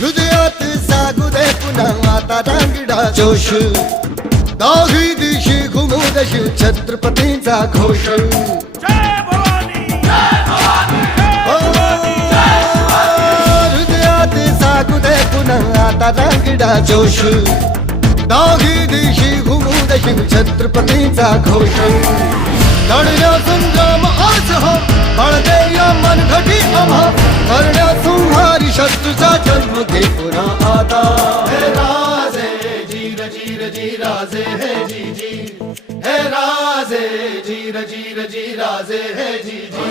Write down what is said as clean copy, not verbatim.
हृदयात जागू दे पुन्हा आता रांगडा जोश दाही दिशी घुमू दे शिव छत्रपतींचा घोष जय भवानी जय भवानी हृदयात जागू दे पुन्हा आता रांगडा जोश दाही दिशी घुमू दे शिव छत्रपतींचा घोष लढण्या संग्राम आज हा बळदे या मनघटी आम्हा करण्या संहारी शत्रूचा जन्म घे पुन्हा आता हे राजे जीर जीर जी राजे हे जी जी हे राजे जीर जीर जी राजे हे जी जी